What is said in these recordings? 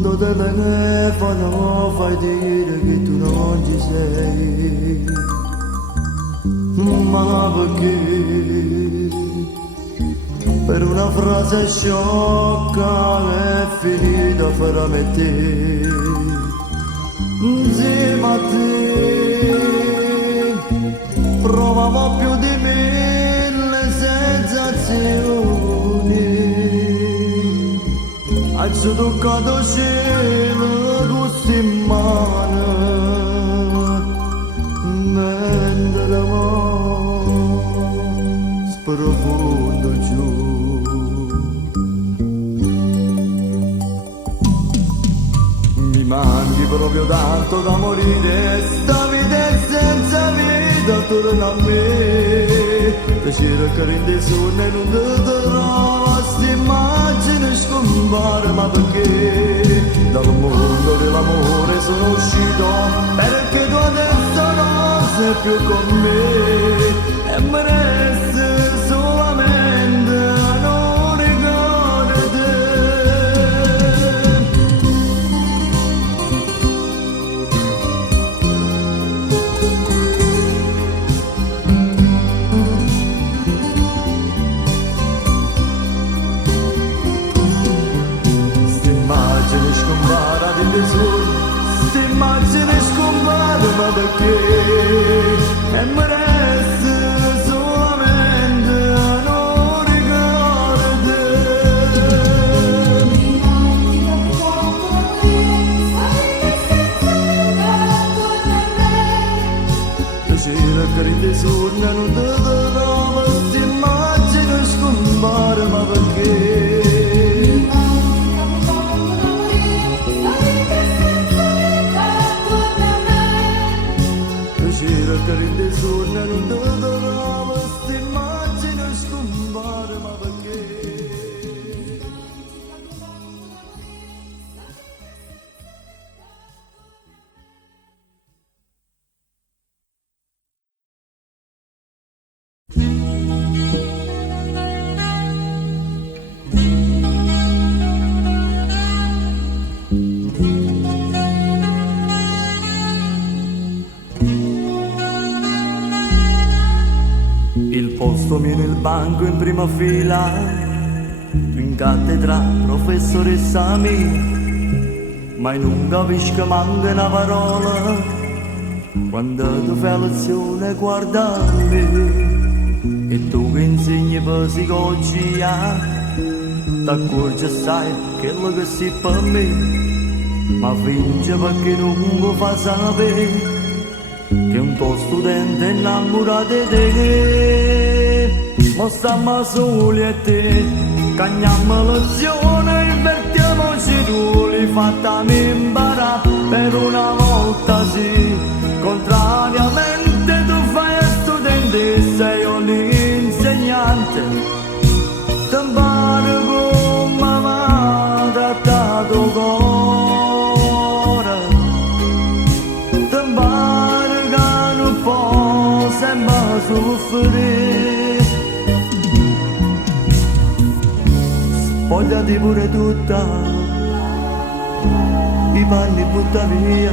Quando telefono fai dire che tu non ci sei, ma perché? Per una frase sciocca è finita veramente insieme a te. Provavo più di 1000 sensazioni, hai toccato il cielo con in mano, mentre mo sprofondo giù. Mi manchi proprio tanto da morire, sta vita è senza vita torna a me. Ti cerco in dei sogni e non ti trovo, st'immagine scompare, ma perché? Dal mondo dell'amore sono uscito, perché tu adesso non sei più con me e mi resta solamente non ricordo te. St'immagine scompare dei sogni, st'immagine scompare, ma perché? E mi resta solamente non ricordo te. Ti cerco in dei sogni e non ti trovo, st'immagine scompare, ma perché? Cerco in dei sogni e non ti trovo, st'immagine scompare, ma perché? Il posto mio nel banco in prima fila, in cattedra professoressa mia, ma non capisco che manca una parola quando tu fai lezione guarda a me. E tu che insegni psicologia t'accorgi assai quello che sei per me, ma finge perché non mi fa sapere che un tuo studente è innamorato di te. Ma stiamo soli e te, cagniamo lezione, invertiamoci tu, li fatemi imparare per una volta sì. Contrariamente tu fai studentessa e io l'insegnante, ti pare come va trattato cuore, ti pare che non può sempre soffrire. Spogliati pure tutta, i panni butta via,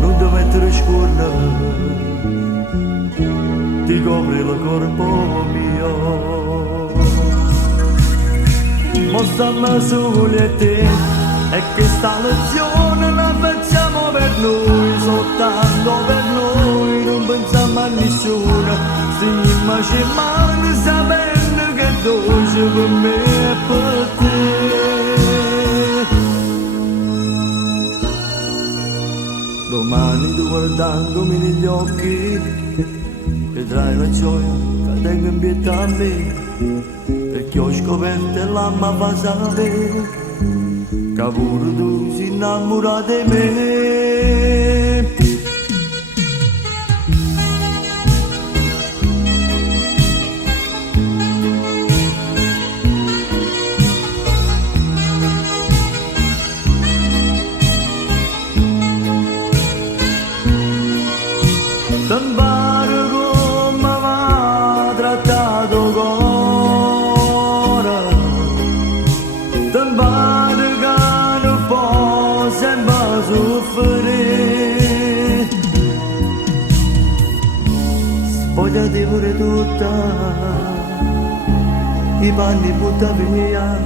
non ti mettere scorna, ti copri il corpo mio. Ma stiamo soli e te, e che sta lezione la facciamo per noi, soltanto per noi, non pensiamo a nessuno, stiamo scemando sapendo che dolce per me e per te. Domani tu guardandomi negli occhi vedrai la gioia che tengo in pietà a me, perché ho scoperto e l'amma fa sapere che pure tu sei innamorata di me. Ti pare come va trattato cuore, ti pare di pure tutta, i panni butta via,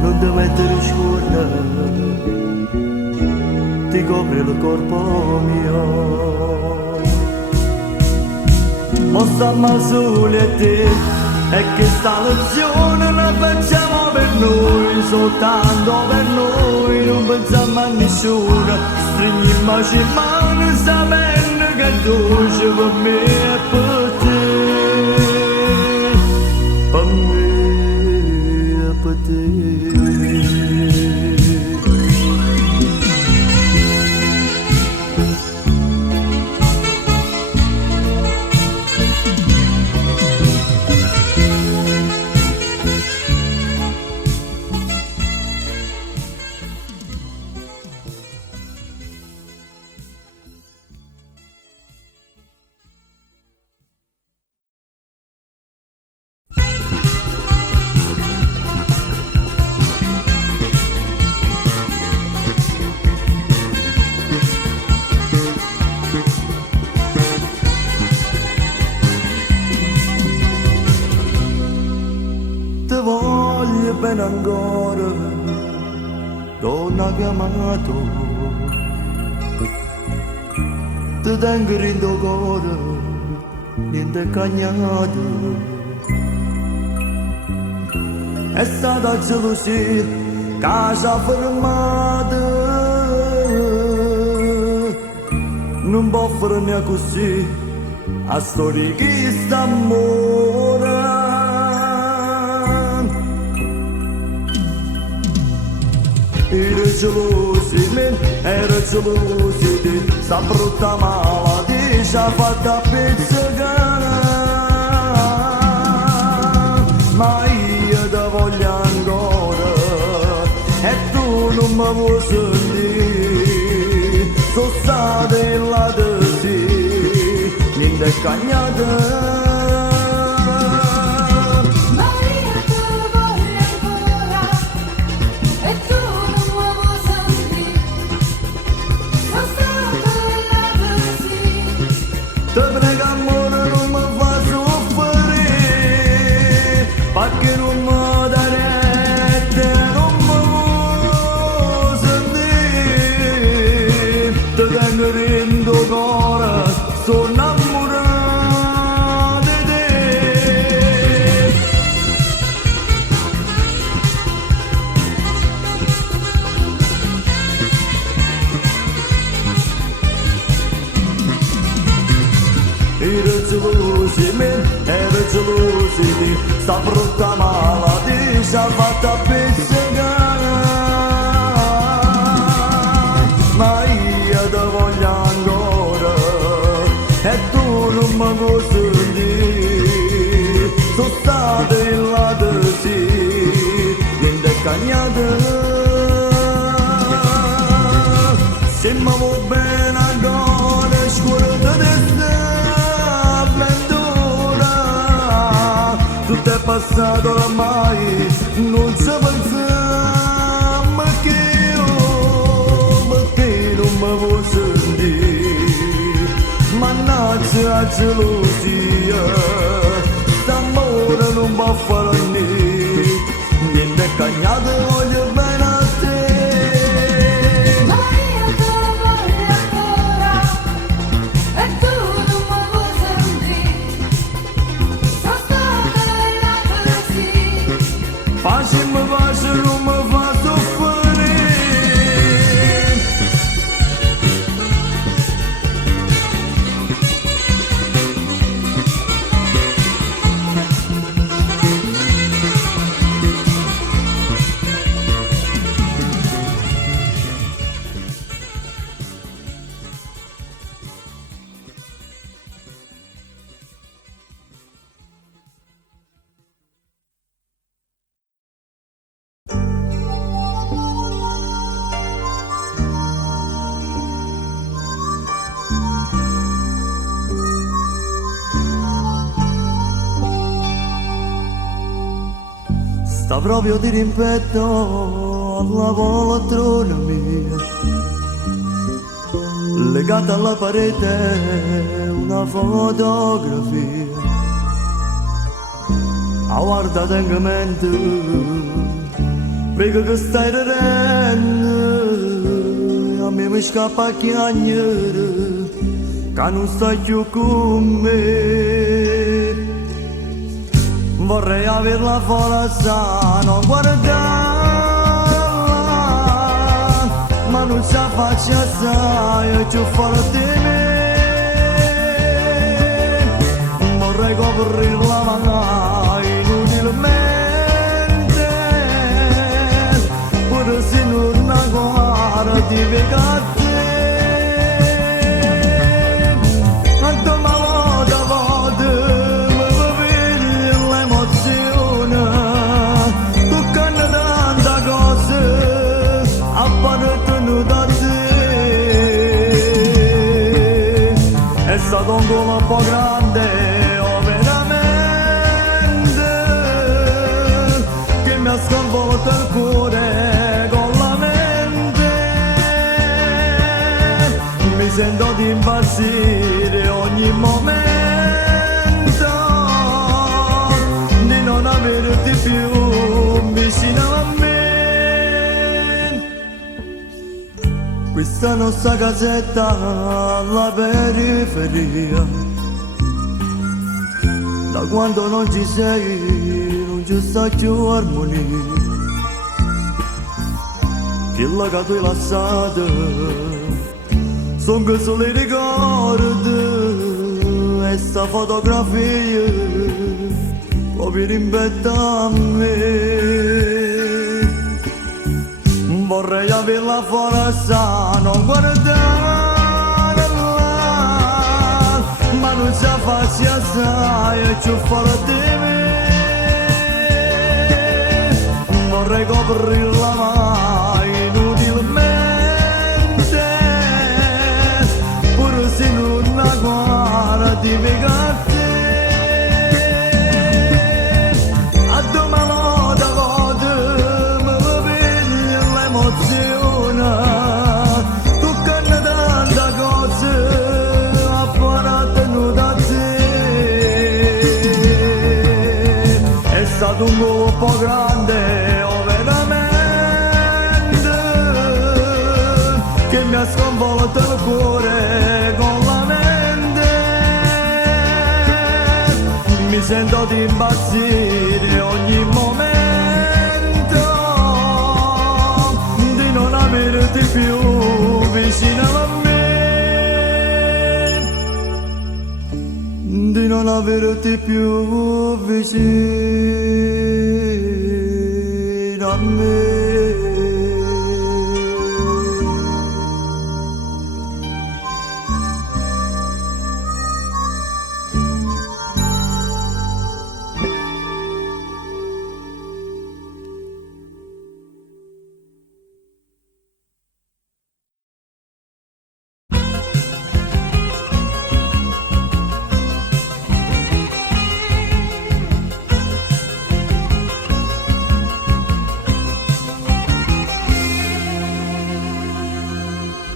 non ti mettere scorda, ti copre il corpo mio. Ma stiamo soli e te, e che sta lezione la facciamo per noi, soltanto per noi, non pensiamo a nessuno, stringiamoci in mano sapendo che è dolce per me e per te, per me e per te. Ti voglio bene ancora, donna chiamato, ti tengo in tuo cuore, niente cagnato. È stata gelosia che ci ha fermato, non può fare neanche così, a storia che sta amore. Era gelosi di sta brutta malattia ci ha fatta pizzicare, ma io ti voglio ancora e tu non mi vuoi sentire, sono state là di sì, niente cagnate. Te prego amore non mi fa soffrire, perché non mi dai retta, non mi vuoi sentire. Te tengo in tuo cuore, sono innamorato di te. Era gelosi di sta brutta malattia ci ha fatta pizzicare, ma io ti voglio ancora e tu non mi vuoi sentire, sono state là di sì, niente cagnate. Se mi vuoi bene ancora scuola di tutto è passato ormai, non ci pensiamo che io, perché non mi vuoi sentire, mannaggia la gelosia, st'amore non può fare niente cagnato, voglio bene a te. Ma io ti voglio ancora, e tu non mi vuoi sentire, sono stata là così. Facciamo pace, non mi fa soffrire. Sta proprio di rimpetto alla poltrona mia, legata alla parete una fotografia. A guarda attentamente, vedo che stai ridendo, a me mi scappa a chiagnere, che non stai più con me. Vorrei averla forza, non guardarla, ma non ci faccia assai, è più forte di me. Vorrei coprirla ma inutilmente, pure se non la guarda ti vegate. È stato un gol un po' grande, oh veramente, che mi ha sconvolto il cuore con la mente. Mi sento di impazzire ogni momento, di non averti più vicino a me. Questa nostra casetta alla periferia, da quando non ci sei non ci sta più armonia. Quella che tu hai lasciato sono che solo ricordi, e sta fotografia proprio rimbetta a me. Vorrei averla forza, non guardarla, ma non ci faccia assai, è più forte di me. Vorrei coprirla ma inutilmente, pure se non la guarda ti vegate. È stato un gol un po' grande, oh veramente, che mi ha sconvolto il cuore con la mente. Mi sento di impazzire ogni momento, di non averti più vicino a me, di non averti più vicino a me.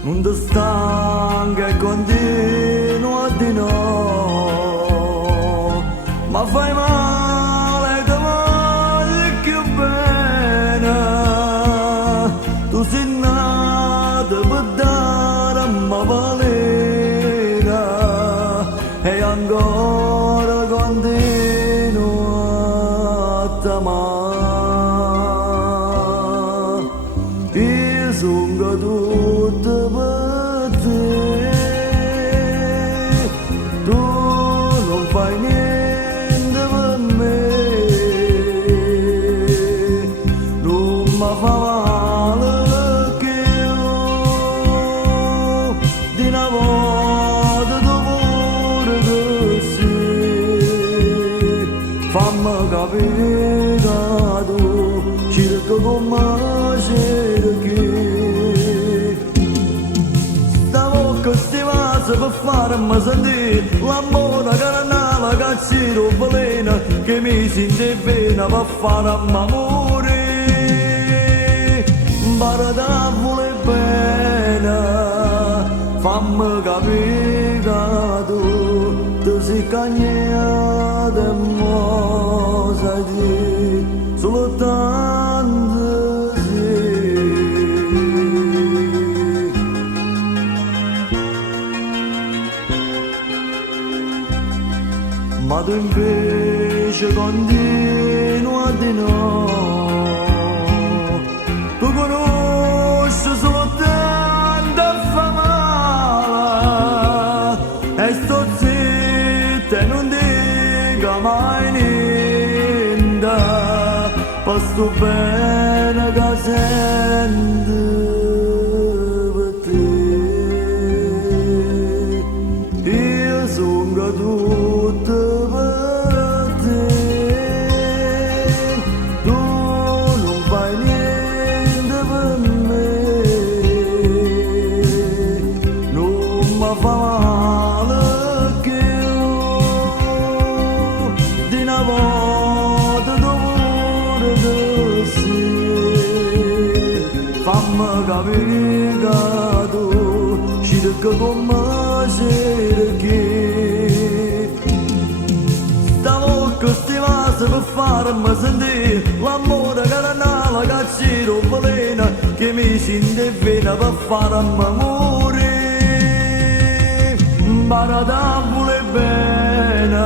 Non ti stanca e continua di no, ma fai male che voglio più bene. Tu sei nato per dare a me valena, e ancora continua a t'amare. Io sono tutto per te, tu non fai niente per me, non mi fa male che io di una volta tu pure così, fammi capire che tu cerca come cerchi. Per farmi sentire l'amore che non ha la cazzina velena, che mi sente bene per farmi amore. Para da vuole bene, fammi capire che tu ti sei cagnata e mo sai di soltanto sì. Ma tu invece continua di no, tu conosci soltanto a fa male e sto zitta e non dica mai niente, per sto bene che sento per te. Io sono tutto per te, tu non fai niente per me, non mi fa male che io di una volta d'amore così, fammi capire che tu cerca con me cerchi. Questi vasi per farmi sentire l'amore che non ha la caccina velena che mi scende vena per farmi morire. Barata vuole bene,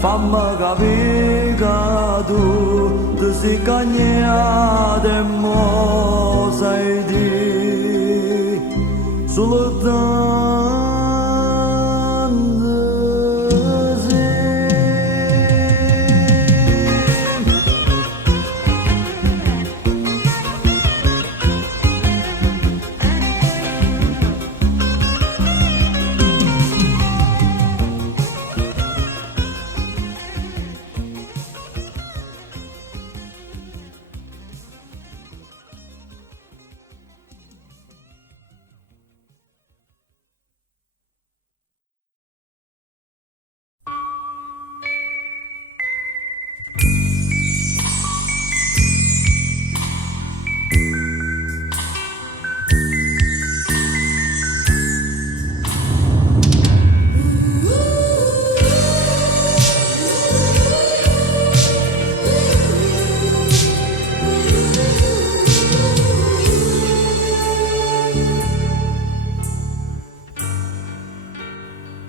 fammi capire che tu ti sei cagnata e mo sai di soltanto.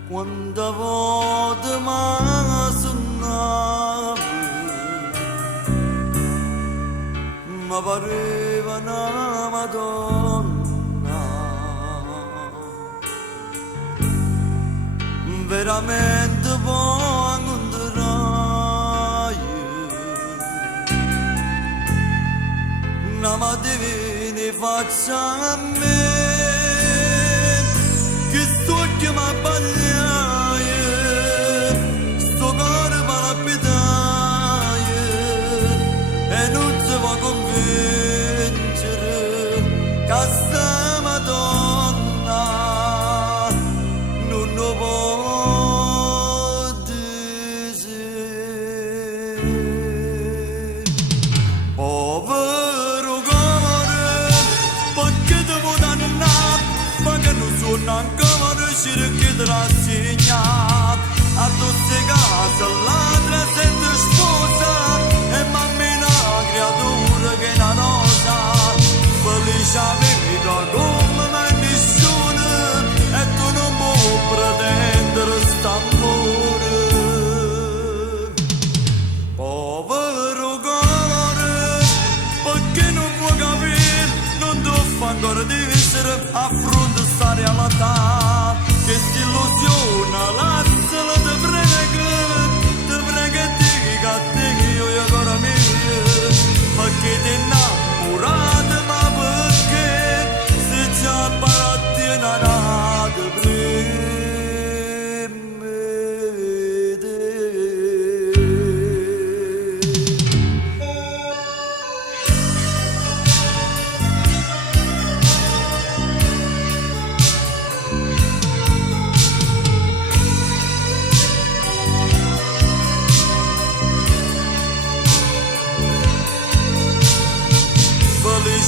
Quanta volte mi sonnavi, mi pareva una Madonna, veramente poi incontrai una mattina faccia a me, che sto che mi abbagliai, sto cuore palpitaie e non si può convincere che sta Madonna non lo può dire. Povero cuore, perché devo dannare, perché non sono ancora che te la segna a tutte case l'altra sente sposa e mammina creatura che è una rosa felice amica come me nessuno e tu non puoi pretendere st'amore. Povero cuore, perché non puoi capire, non ti fa ancora di essere a fronte a sta realtà. Che sti illusione lassala te prega dica a te che io ancora mia, perché ti innamorata ma perché se già parati una rata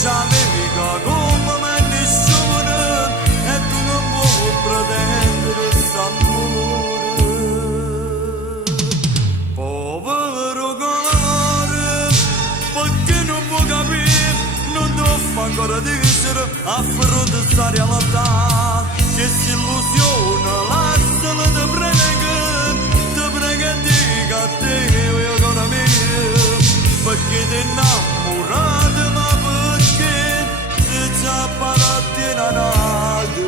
amica come me nessuno e tu ancora dicere a ferro di sta realtà che si illusiona lasciala te prega e dica a te io ancora mia perché ti innamorate ma perché ti c'ha parati in anate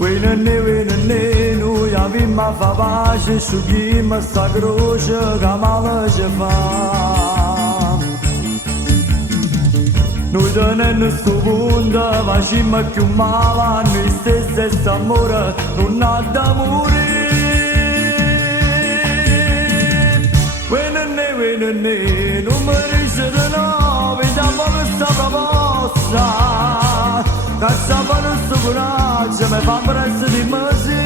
Venene, noi avevamo a fa pace, sciughimmo sta croce che male ci fa. Noi tenendo sto punto, facciamo più male a noi stessi e st'amore non ha da morire. Venene, non mi dice di no, vediamo questa proposta. Cazzavano sto coraggio, mi fa presso di mesi,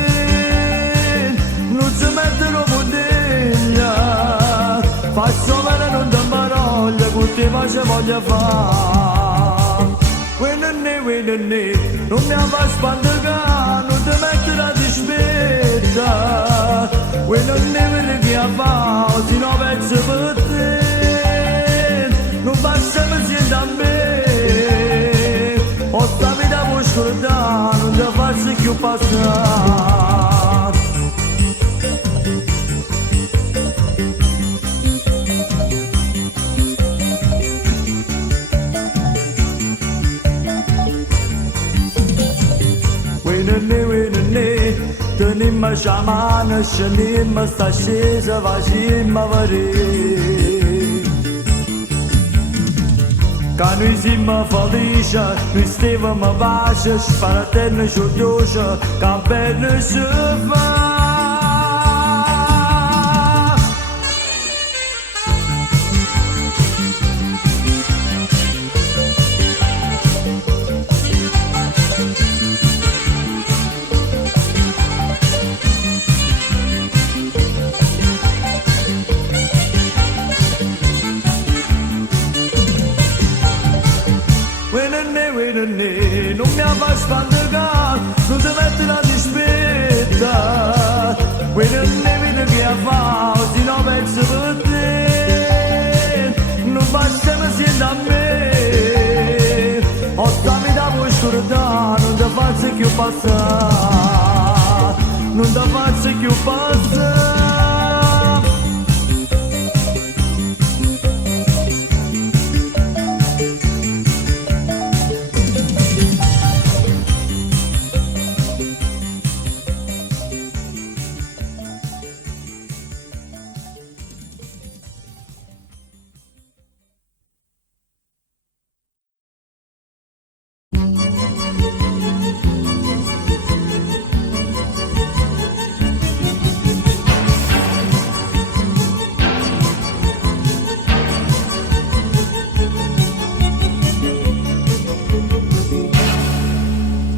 non ci mettono bottiglia, faccio bene non ti parole, con te ma ci voglio fare. Venene, non mi fa spandicare, non ti mettere a dispetta, venene che ha fatto, se no pezzo per te, non basta mi sento a me. Sta vita vuoi scordare, non ti faccio più passare. Venene, tenimmo la mano, scenimmo sta scesa, facimmo vedere. Che noi siamo felici, noi stiamo pace, sparatene gioiosa, che bene si fa. Non mi fa spandicare, non ti metti la dispetta. Venene che ha fatto, se no pezzo per te. Non basta mi sento a me. Ho sta vita vuoi scordare, non ti faccio più passare. Non ti faccio più passare.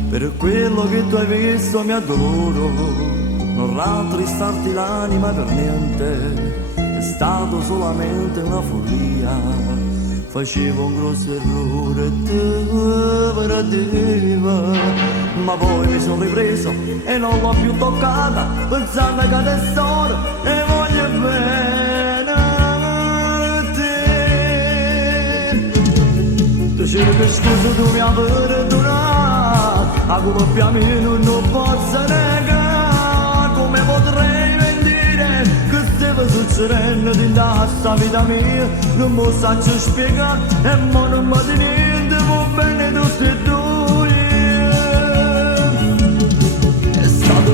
Per quello che tu hai visto mi adoro, non rattristarti l'anima per niente, è stato solamente una follia. Facevo un grosso errore e te perdeva, ma poi mi sono ripreso e non l'ho più toccata, pensando che adesso e voglio bene a te. Ti cerco scusa, tu mi hai perdonato, a come più non posso negare, come potrei mentire che stava succedendo in questa vita mia, non mi saggio spiegare e mo non mi di niente, va bene tutti e due.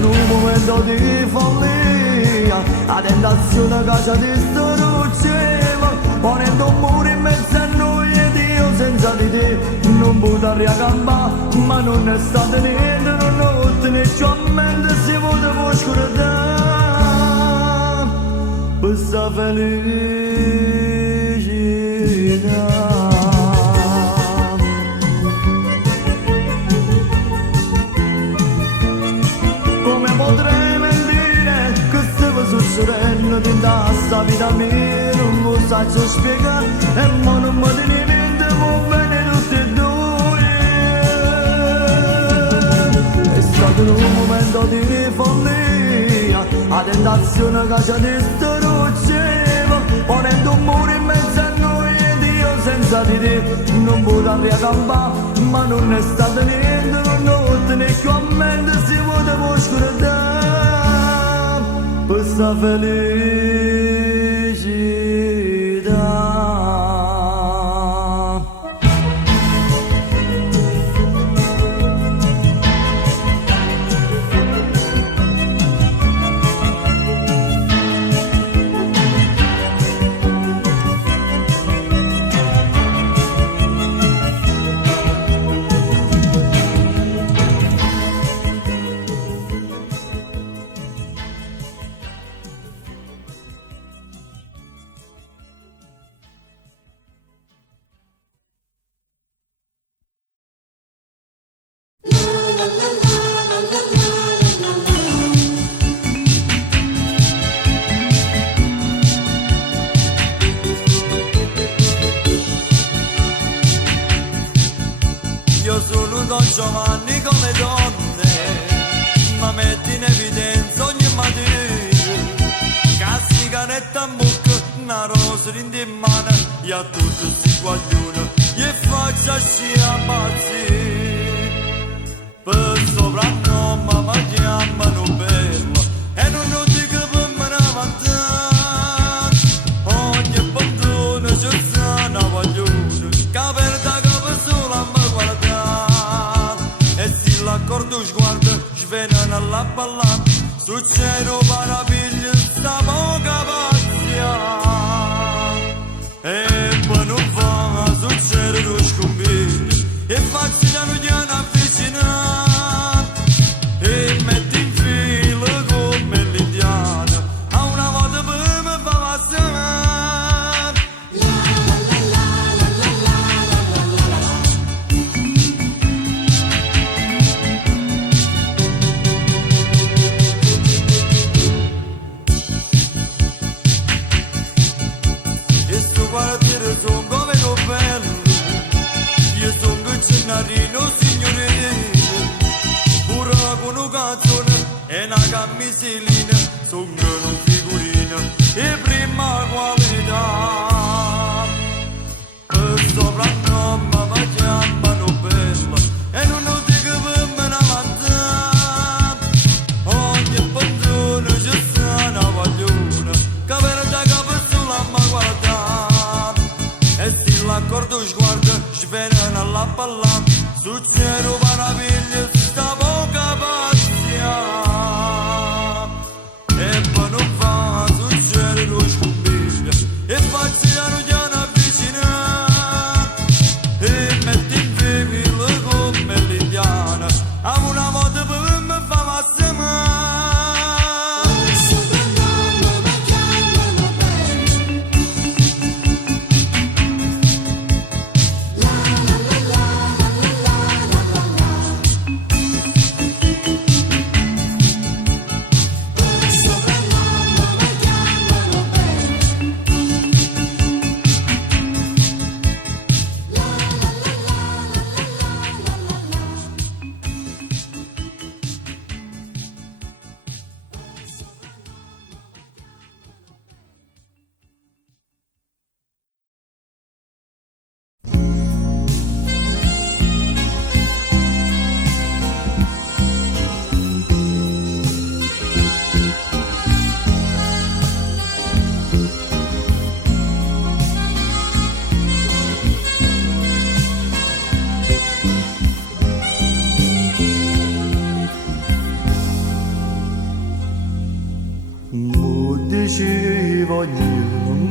un momento di follia, la tentazione che ci distruggeva, ponendo un muro in mezzo a noi ed io senza di te non potrò riaccampare, ma non è stato niente, non notte né più a mente si poteva scordare, questa felicità. Potrei mentire che stava succedendo dentro sta vita mia, non lo so spiegare e ma non mi tieni niente, va bene tutti e due. È stato un momento di follia, la tentazione che ci distruggeva, ponendo un muro in mezzo a noi ed io senza di te non potrò riaccampare, ma non è stato niente, non notte né più a mente si poteva scordare questa felicità. Io sono Don Giovanni come donne, ma metti in evidenza ogni mattina, cassi canetta a mucca, una rosa in mano, e a tutti si guaglione, e faccia si ammazzi. Per soprannome mi chiamano bella, e non dico per me ne avanzare, ogni bambino c'è una guaglione, che per da capo solo a me guardare, e se l'accordo sguarda, svenena alla ballata, succedono meraviglie, sta poca pazzia, e poi non fa, succedono scombini, e faccio piano piano avvicinare, e metti in fila come l'indiana, a una volta per me fa passare. E sto quartiere son come lo bello, io son un cenarino signorino, pure con un canzone e una camiselina, son una figurina e prima qualità. Per soprannome mi chiamano bella e non lo dico per me ne avanzare, ogni bambino c'è una guagliona, che per da capo solo a me guardare, e se l'accordo sguarda, svenena alla ballata, succedono meraviglie, sta poca pazzia, e poi non fa, succedono scombiglia, e faccio piano piano avvicinare, e metti in fila come l'indiana, a una volta per me fa passare.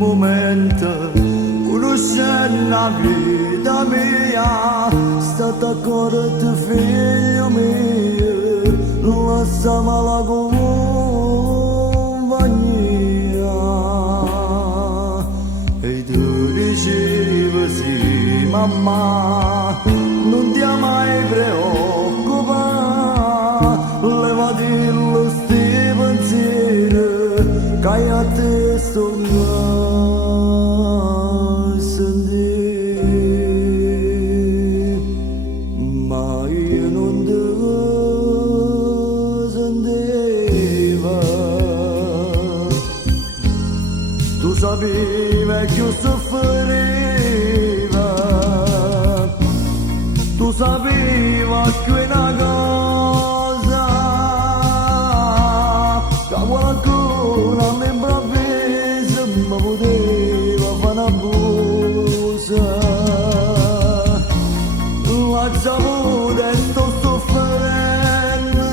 momento, conoscendo la vita mia, stata accorta figlio mio, non lasciamo la compagnia. E tu dicevi sì, mamma, non ti ha mai preoccupare, levati lo sti pensieri, che a te sto sentire, ma io non te sentivo. Tu sapevi che io soffriva, tu sapevi che una cosa, che qualcuno all'improvviso mi poteva fare una busa. La saputa e sto soffrendo,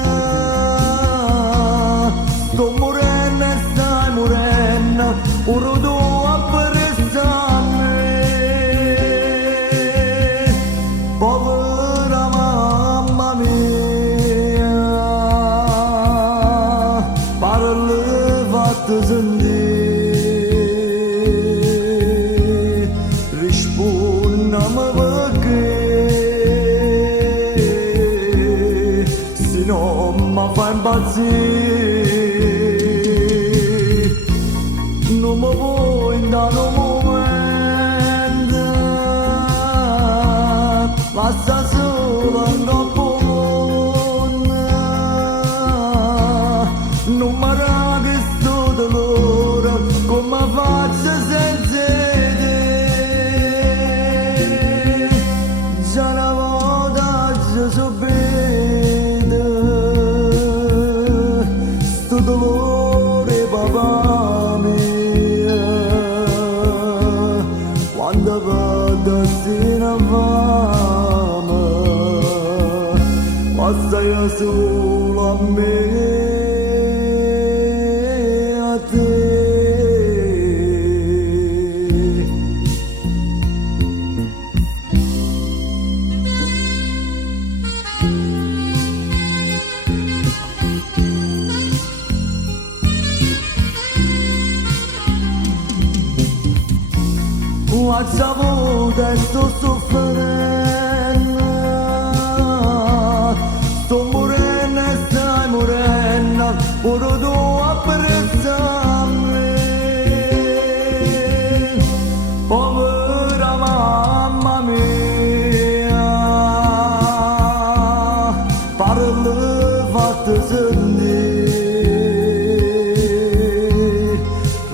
sto morendo e stai morendo, ora tu apprezzami, povera mamma mia, parole fatte sentire, rispondami perché, se no mi fai impazzire, non mi vuoi dare un momento, basta solo un dopo mondo, non mi raga sto dolore, come faccio senza te, già una volta ci so bene, sto dolore papà mia, quando vado sino a fame, basta io solo a me, a te. La saputa e sto soffrendo, sto morendo e stai morendo, ora tu apprezzami, povera mamma mia, parole fatte sentire,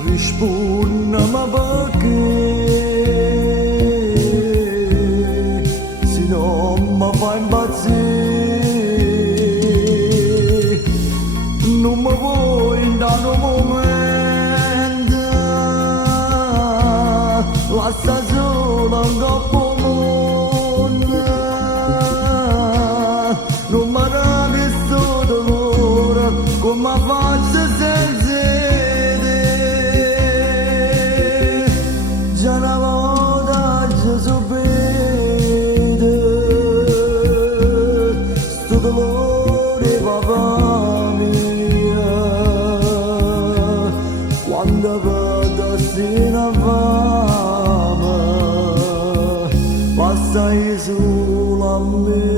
rispondimi perché, mi fa impazzire, non mi vuoi dare un momento, lascia solo un dopo mondo, non mi raga sto dolore, come faccio senza te, già una volta ci so bene, sto dolore papà mia, quando vado sino a fame, passa solo a me.